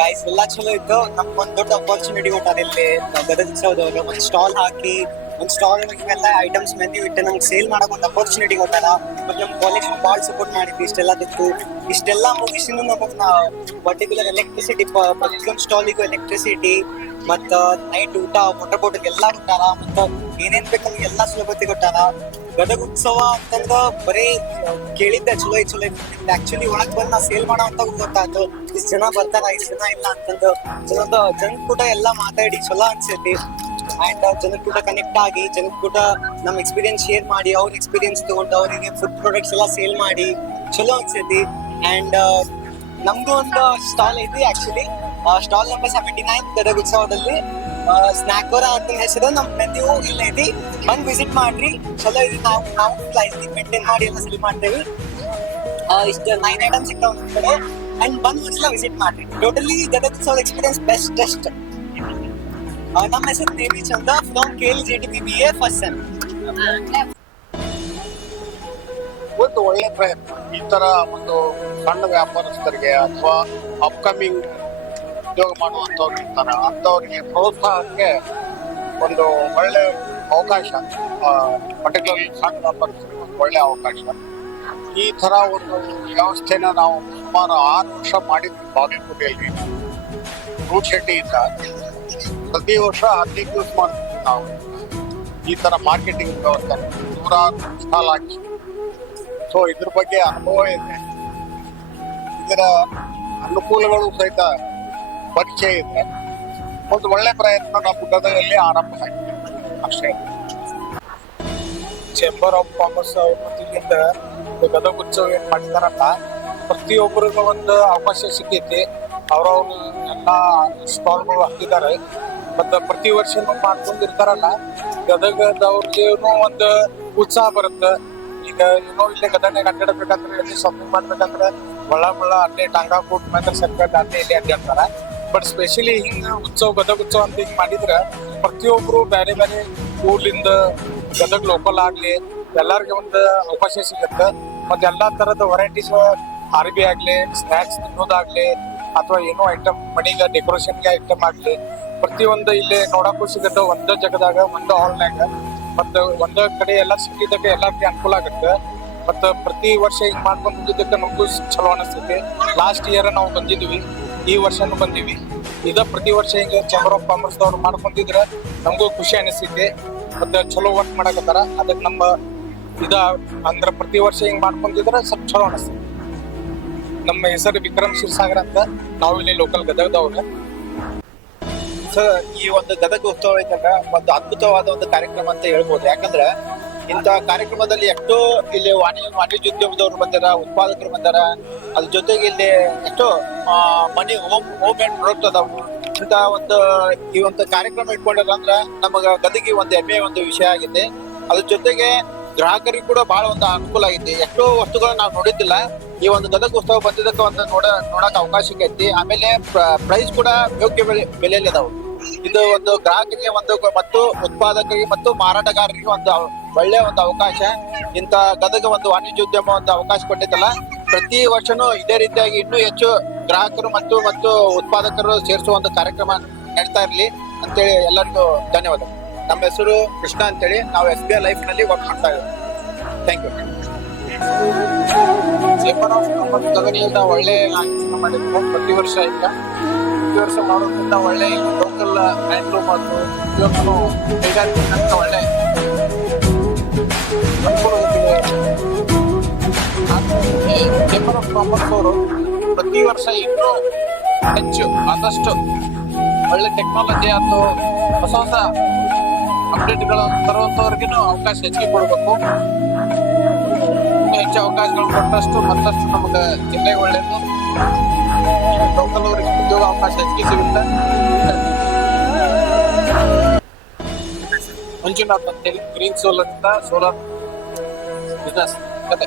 Guys ಎಲ್ಲ ಚಲೋ ಇತ್ತು. ನಮ್ಗೆ ಒಂದ್ ದೊಡ್ಡ ಅಪರ್ಚುನಿಟಿ ಕೊಟ್ಟಾರ ಇಲ್ಲಿ ಗದಗ ಉತ್ಸವದವ್ರು. ಒಂದ್ ಸ್ಟಾಲ್ ಹಾಕಿ ಒಂದ್ ಸ್ಟಾಲ್ ಎಲ್ಲ ಐಟಮ್ಸ್ ಮೆನ್ಯೂ ಇಟ್ಟು ನಮ್ಗೆ ಸೇಲ್ ಮಾಡಕ್ ಒಂದು ಅಪರ್ಚುನಿಟಿ ಕೊಟ್ಟಾರ. ಮತ್ತೆ ನಮ್ ಕಾಲೇಜ್ ಭಾಳ ಸಪೋರ್ಟ್ ಮಾಡಿದ್ವಿ ಇಷ್ಟೆಲ್ಲದಕ್ಕೂ. ಇಷ್ಟೆಲ್ಲ ಮುಗಿಸಿನೂ ನಮಗ್ ಪರ್ಟಿಕ್ಯುಲರ್ ಎಲೆಕ್ಟ್ರಿಸಿಟಿ, ಪ್ರತಿಯೊಂದು ಸ್ಟಾಲಿಗೂ ಎಲೆಕ್ಟ್ರಿಸಿಟಿ ಮತ್ತ ನೈಟ್ ಊಟ, ವಾಟರ್ ಬಾಟಲ್ ಎಲ್ಲಾ ಕೊಟ್ಟಾರ. ಮತ್ತ ಏನೇನ್ ಬೇಕು ನಮ್ಗೆ ಎಲ್ಲಾ ಸುಲಭತೆ ಕೊಟ್ಟಾರ. ಗದಗ ಉತ್ಸವ ಅಂತಂದ್ರ ಬರೀ ಕೇಳಿದ್ದೆ ಚಲೋ ಆಕ್ಚುಲಿ ಒಳಗ್ ಬಂದ್ ನಾ ಸೇಲ್ ಮಾಡೋ ಅಂತ ಗೊತ್ತಾಯ್ತು. ಇಷ್ಟ್ ಜನ ಬರ್ತಾರ, ಇಷ್ಟ್ ಜನ ಇಲ್ಲ ಅಂತಂದು ಜನ ಕೂಡ ಎಲ್ಲಾ ಮಾತಾಡಿ ಚಲೋ ಅನ್ಸೈತಿ. ಅಂಡ್ ಜನ ಕೂಡ ಕನೆಕ್ಟ್ ಆಗಿ ಜನ ಕೂಡ ನಮ್ ಎಕ್ಸ್ಪೀರಿಯನ್ಸ್ ಶೇರ್ ಮಾಡಿ, ಅವ್ರ ಎಕ್ಸ್ಪೀರಿಯನ್ಸ್ ತಗೊಂಡು ಅವರಿಗೆ ಫುಡ್ ಪ್ರಾಡಕ್ಟ್ಸ್ ಎಲ್ಲ ಸೇಲ್ ಮಾಡಿ ಚಲೋ ಅನ್ಸೈತಿ. ಅಂಡ್ ನಮ್ದು ಒಂದು ಸ್ಟಾಲ್ ಐತಿ ಆಕ್ಚುಲಿ, ಸ್ಟಾಲ್ ನಂಬರ್ 79 ಗದಗ ಉತ್ಸವದಲ್ಲಿ. ಸ್ನಾಕ್ ವರ ಅಂತ ಹೆಸರು. ನಮ್ ಮೆನ್ಯೂ ಇಲ್ಲ ಐತಿ, ಬಂದ್ ವಿಸಿಟ್ ಮಾಡ್ರಿ. ಚಲೋ ಇದೆ. ನಾವು ಮೇಂಟೈನ್ ಮಾಡಿ ಎಲ್ಲ ಸೆಲ್ ಮಾಡ್ತೇವೆ. ಇಷ್ಟ 9 ಐಟಮ್ಸ್ ಸಿಗ್ತಾವ ನಮ್ ಕಡೆ. ಅಂಡ್ ಬಂದ್ ಒಂದ್ಸಲ ವಿಸಿಟ್ ಮಾಡ್ರಿ. ಟೋಟಲಿ ಗದಗ ಉತ್ಸವ ಎಕ್ಸ್ಪೀರಿಯನ್ಸ್ ಬೆಸ್ಟ್. ನಮ್ಮ ಹೆಸರು ದೇವಿ ಚಂದ ಫ್ರಮ್ KLJTBBA ಫಸ್ಟ್ ಸೆಮ್. ಒಂದು ಒಳ್ಳೆ ಪ್ರಯತ್ನ. ಈ ತರ ಒಂದು ಸಣ್ಣ ವ್ಯಾಪಾರಸ್ಥರಿಗೆ ಅಥವಾ ಅಪ್ಕಮಿಂಗ್ ಉದ್ಯೋಗ ಮಾಡುವಂತವ್ರು ಇರ್ತಾರೆ, ಅಂತವ್ರಿಗೆ ಪ್ರೋತ್ಸಾಹಕ್ಕೆ ಒಂದು ಒಳ್ಳೆ ಅವಕಾಶ. ಪರ್ಟಿಕ್ಯುಲರ್ಲಿ ಸಣ್ಣ ವ್ಯಾಪಾರಸ್ಥರಿಗೆ ಒಂದು ಒಳ್ಳೆ ಅವಕಾಶ. ಈ ತರ ಒಂದು ವ್ಯವಸ್ಥೆನ ನಾವು ಸುಮಾರು 6 ವರ್ಷ ಮಾಡಿದ್ವಿ ಬಾಗಲಕೋಟೆಯಲ್ಲಿ. ರೂಟ್ ಶೆಟ್ಟಿಯಿಂದ ಪ್ರತಿ ವರ್ಷ 15 ದಿವಸ ಮಾಡ್ತೀವಿ ನಾವು ಈ ತರ ಮಾರ್ಕೆಟಿಂಗ್ ವ್ಯವಸ್ಥೆ. 100 ಸ್ಟಾಲ್ ಹಾಕಿ. ಸೊ ಇದ್ರ ಬಗ್ಗೆ ಅನುಭವ ಇದೆ, ಇದರ ಅನುಕೂಲಗಳು ಸಹಿತ ಪರಿಚಯ ಇದೆ. ಒಂದು ಒಳ್ಳೆ ಪ್ರಯತ್ನ ನಮ್ಮ ಗದಗಲ್ಲಿ ಆರಂಭ ಆಗಿದೆ ಅಷ್ಟೇ. ಚೇಂಬರ್ ಆಫ್ ಕಾಮರ್ಸ್ ಅವ್ರ ವತಿಯಿಂದ ಗದಗ ಉತ್ಸವ ಏನ್ ಮಾಡಿದಾರಲ್ಲ, ಪ್ರತಿಯೊಬ್ಬರಿಗೂ ಒಂದು ಅವಕಾಶ ಸಿಕ್ಕೈತಿ. ಅವ್ರವ್ರು ಎಲ್ಲಾ ಸ್ಟಾಲ್ಗಳು ಹಾಕಿದ್ದಾರೆ. ಮತ್ತ ಪ್ರತಿ ವರ್ಷನೂ ಮಾಡ್ಕೊಂಡಿರ್ತಾರಲ್ಲ, ಗದಗದವ್ರಿಗೇನು ಒಂದು ಉತ್ಸಾಹ ಬರುತ್ತೆ. ಈಗ ಇಲ್ಲೇ ಗದಗನಾಗ ಅಡ್ಡಾಡಬೇಕಂದ್ರೆ, ಎಲ್ಲಿ ಶಾಪಿಂಗ್ ಮಾಡ್ಬೇಕಂದ್ರೆ ಮಳ್ಳ ಅಲ್ಲೇ ಟಾಂಗಾ ಫುಡ್ ಮಾತ್ರ ಸರ್ಕಾರ ಅಲ್ಲೇ ಇಲ್ಲಿ ಅಡ್ಡಾಡ್ತಾರ. ಬಟ್ ಸ್ಪೆಷಲಿ ಹಿಂಗ ಗದಗ ಉತ್ಸವ ಅಂತ ಹಿಂಗ್ ಮಾಡಿದ್ರ ಪ್ರತಿಯೊಬ್ರು ಬೇರೆ ಬೇರೆ ಊರ್ಲಿಂದ ಗದಗ ಲೋಕಲ್ ಆಗ್ಲಿ ಎಲ್ಲಾರ್ಗೆ ಒಂದು ಅವಕಾಶ ಸಿಗುತ್ತೆ. ಮತ್ತೆ ಎಲ್ಲಾ ತರದ ವೆರೈಟೀಸ್ ಅರ್ಬಿ ಆಗ್ಲಿ, ಸ್ನಾಕ್ಸ್ ತಿನ್ನೋದಾಗ್ಲಿ, ಅಥವಾ ಏನೋ ಐಟಮ್ ಮನಿಗೆ ಡೆಕೋರೇಷನ್ಗೆ ಐಟಮ್ ಆಗ್ಲಿ, ಪ್ರತಿಯೊಂದು ಇಲ್ಲಿ ನೋಡಕ್ಕೂ ಸಿಗುತ್ತೆ. ಒಂದ ಜಾಗದಾಗ ಒಂದು ಹಾಲ್ನಾಗ ಮತ್ತ ಒಂದ ಕಡೆ ಎಲ್ಲ ಸಿಕ್ಕಿದ್ದಕ್ಕೆ ಎಲ್ಲಾರ್ಗೆ ಅನುಕೂಲ ಆಗುತ್ತೆ. ಮತ್ತ ಪ್ರತಿ ವರ್ಷ ಹಿಂಗ್ ಮಾಡ್ಕೊಂಡು ಹೋಗಿದ್ದಕ್ಕೆ ನಮಗೂ ಚಲೋ ಅನಿಸ್ತೈತಿ. ಲಾಸ್ಟ್ ಇಯರ್ ನಾವು ಬಂದಿದ್ವಿ, ಈ ವರ್ಷನೂ ಬಂದಿವಿ. ಪ್ರತಿ ವರ್ಷ ಹಿಂಗ ಚೇಂಬರ್ ಆಫ್ ಕಾಮರ್ಸ್ ಅವ್ರು ಮಾಡ್ಕೊಂಡಿದ್ರೆ ನಮಗೂ ಖುಷಿ ಅನಿಸ್ತೈತಿ. ಮತ್ತೆ ಚಲೋ ವರ್ಕ್ ಮಾಡಕತ್ತಾರ. ಅದಕ್ಕೆ ನಮ್ಮ ಅಂದ್ರೆ ಪ್ರತಿ ವರ್ಷ ಹಿಂಗ್ ಮಾಡ್ಕೊಂಡಿದ್ರೆ ಸ್ವಲ್ಪ ಚಲೋ ಅನಿಸ್ತೈತಿ. ನಮ್ಮ ಹೆಸರು ವಿಕ್ರಮ್ ಶಿರ್ಸಾಗರ್ ಅಂತ. ನಾವು ಇಲ್ಲಿ ಲೋಕಲ್ ಗದಗದವ್ರ. ಸರ್, ಈ ಒಂದು ಗದಗ ಉತ್ಸವ ಐತಲ್ಲ, ಒಂದು ಅದ್ಭುತವಾದ ಒಂದು ಕಾರ್ಯಕ್ರಮ ಅಂತ ಹೇಳ್ಬೋದು. ಯಾಕಂದ್ರೆ ಇಂಥ ಕಾರ್ಯಕ್ರಮದಲ್ಲಿ ಎಷ್ಟೋ ಇಲ್ಲಿ ವಾಣಿಜ್ಯೋದ್ಯಮದವ್ರು ಬಂದಾರ, ಉತ್ಪಾದಕರು ಬಂದಾರ. ಅದ್ರ ಜೊತೆಗೆ ಇಲ್ಲಿ ಎಷ್ಟೋ ಹೋಮ್ ಮೇಡ್ ಪ್ರಾಡಕ್ಟ್ ಅದಾವು. ಇಂಥ ಈ ಒಂದು ಕಾರ್ಯಕ್ರಮ ಇಟ್ಕೊಂಡ್ರ ಅಂದ್ರೆ ನಮಗ ಗದಗಿ ಒಂದು ಹೆಮ್ಮೆ ಒಂದು ವಿಷಯ ಆಗಿದೆ. ಅದ್ರ ಜೊತೆಗೆ ಗ್ರಾಹಕರಿಗೆ ಕೂಡ ಬಹಳ ಒಂದು ಅನುಕೂಲ ಆಗೈತಿ. ಎಷ್ಟೋ ವಸ್ತುಗಳನ್ನ ನಾವು ನೋಡಿದ್ದಿಲ್ಲ. ಈ ಒಂದು ಗದಗ ಉತ್ಸವ ಬಂದಿದ್ದಕ್ಕೆ ಒಂದು ನೋಡಕ್ ಅವಕಾಶ ಐತಿ. ಆಮೇಲೆ ಪ್ರೈಸ್ ಕೂಡ ಯೋಗ್ಯ ಬೆಲೆಯಲ್ಲಿ ಅದಾವು. ಇದು ಒಂದು ಗ್ರಾಹಕರಿಗೆ ಮತ್ತು ಉತ್ಪಾದಕರಿಗೆ ಮತ್ತು ಮಾರಾಟಗಾರರಿಗೆ ಒಂದು ಒಳ್ಳೆ ಒಂದು ಅವಕಾಶ. ಇಂಥ ಗದಗ ಒಂದು ವಾಣಿಜ್ಯೋದ್ಯಮ ಒಂದು ಅವಕಾಶ ಕೊಟ್ಟಿದ್ದಲ್ಲ, ಪ್ರತಿ ವರ್ಷನೂ ಇದೇ ರೀತಿಯಾಗಿ ಇನ್ನೂ ಹೆಚ್ಚು ಗ್ರಾಹಕರು ಮತ್ತು ಉತ್ಪಾದಕರು ಸೇರಿಸುವ ಒಂದು ಕಾರ್ಯಕ್ರಮ ನಡೀತಾ ಇರಲಿ ಅಂತೇಳಿ ಎಲ್ಲರಿಗೂ ಧನ್ಯವಾದ. ನಮ್ಮ ಹೆಸರು ಕೃಷ್ಣ ಅಂತೇಳಿ. ನಾವು SBI ಲೈಫ್ ನಲ್ಲಿ ವರ್ಕ್ ಮಾಡ್ತಾ ಇದ್ದೀವಿ. Thank you. Chamber of commerce ಗದಗದಿಂದ ಒಳ್ಳೆ ಆಯೋಜನೆ ಮಾಡಿದ್ರು. ಪ್ರತಿ ವರ್ಷ ಮಾಡೋದ್ರಿಂದ ಒಳ್ಳೆ ಲೋಕಲ್ ಹ್ಯಾಂಡ್ಲು ಮತ್ತು ಇವತ್ತು ಕೈಗಾರಿಕೆ ಒಳ್ಳೆ ಅನುಕೂಲವಿದೆ. ಚೇಂಬರ್ ಆಫ್ ಕಾಮರ್ಸ್ ಅವರು ಪ್ರತಿ ವರ್ಷ ಇನ್ನೂ ಹೆಚ್ಚು ಆದಷ್ಟು ಒಳ್ಳೆ ಟೆಕ್ನಾಲಜಿ ಮತ್ತು ಹೊಸ ಅಪ್ಡೇಟ್ಗಳು ತರುವಂತವ್ರಿಗೂ ಅವಕಾಶ ಹೆಚ್ಚಿಗೆ ಕೊಡಬೇಕು. ಹೆಚ್ಚು ಅವಕಾಶಗಳು ಕೊಟ್ಟಷ್ಟು ಮತ್ತಷ್ಟು ನಮಗೆ ಜಿಲ್ಲೆಗೆ ಒಳ್ಳೆಯದು. ಲೋಕಲ್ ಅವರಿಗೆ ಉದ್ಯೋಗ ಅವಕಾಶ ಹೆಚ್ಚಿಗೆ ಸಿಗುತ್ತೆ. ಮಂಜುನಾಥ್ ಅಂತೇಳಿ ಗ್ರೀನ್ ಸೋಲಾರ್ ಬಿಸ್ನೆಸ್ ಕತೆ.